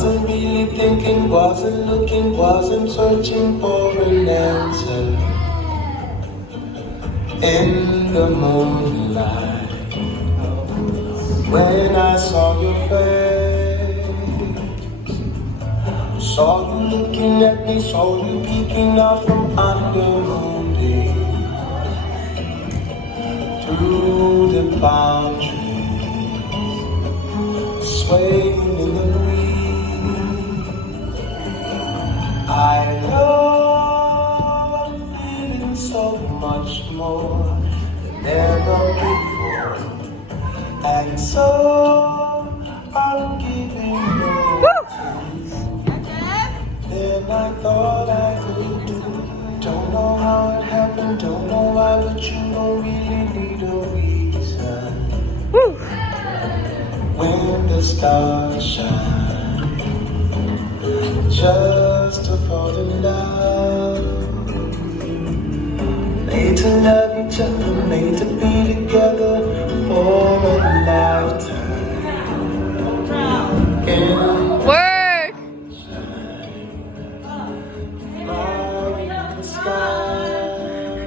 Wasn't really thinking, wasn't looking, wasn't searching for an answer. In the moonlight, when I saw your face, saw you looking at me, saw you peeking out from under moonbeam through the palm trees, swaying in the breeze. I know I'm feeling so much more than ever before, and so I'm giving you then I thought I could do. Don't know how it happened, don't know why, but you don't really need a reason. When the stars shine, just to fall in love. Made to love each other, made to be together for